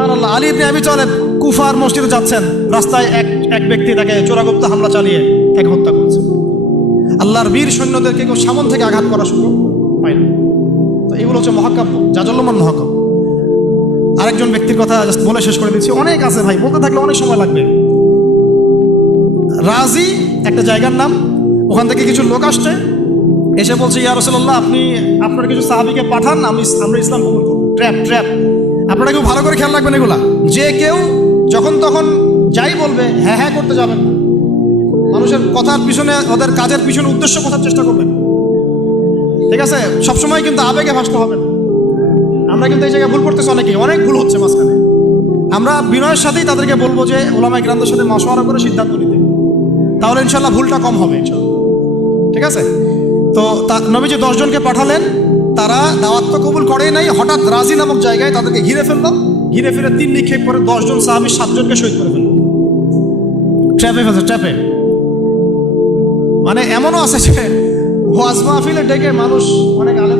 সুবহানাল্লাহ। আলী ইবনে আবি তালেব কুফার মসজিদে যাচ্ছেন। রাস্তায় এক এক ব্যক্তি তাকে চোরাগুপ্ত হামলা চালিয়ে তাকে হত্যা করেছে। আল্লাহর বীর সৈন্যদেরকে কেউ সামন থেকে আঘাত করার সুযোগ পায় না। তো এগুলো হচ্ছে মহাকাব্য জাজল্যমান মহাকাব্য। আরেকজন ব্যক্তির কথা জাস্ট বলে শেষ করে দিচ্ছি। অনেক আছে ভাই, বলতে থাকলে অনেক সময় লাগবে। রাজি, একটা জায়গার নাম, ওখান থেকে কিছু লোক আসছে। এসে বলছে, ইয়া রসল্লাহ আপনি আপনার কিছু সাহাবিকে পাঠান, আমি আমরা ইসলাম কবুল করব। Trap trap. আপনারা কেউ ভালো করে খেয়াল রাখবেন এগুলা। যে কেউ যখন তখন যাই বলবে হ্যাঁ হ্যাঁ করতে যাবেন না। মানুষের কথার পিছনে, ওদের কাজের পিছনে উদ্দেশ্য কথার চেষ্টা করবেন। ঠিক আছে? সবসময় কিন্তু আবেগে ভাসতে হবে না। আমরা কিন্তু এই জায়গায় ভুল করতেছি অনেকেই। অনেক ভুল হচ্ছে মাঝখানে। আমরা বিনয়ের সাথেই তাদেরকে বলব যে ওলামাই গ্রামদের সাথে মশওয়ারা করে সিদ্ধান্ত নিতে। তাহলে ইনশাল্লাহ ভুলটা কম হবে ইনশাল্লাহ ঠিক আছে? তো তা নবীজি দশজনকে পাঠালেন। তারা দাওয়াত তো কবুল করে নাই হঠাৎ রাজি নামক জায়গায় তাদেরকে ঘিরে ফেলল। ঘিরে ফিরে তিন নিক্ষেপ করে দশজন সাহাবি সাতজনকে শহীদ করে ফেলল। ট্র্যাপে ফেলছে ট্র্যাপে। মানে এমনও আছে যে ওয়াজ মাহফিলে ডেকে মানুষ অনেক আলেম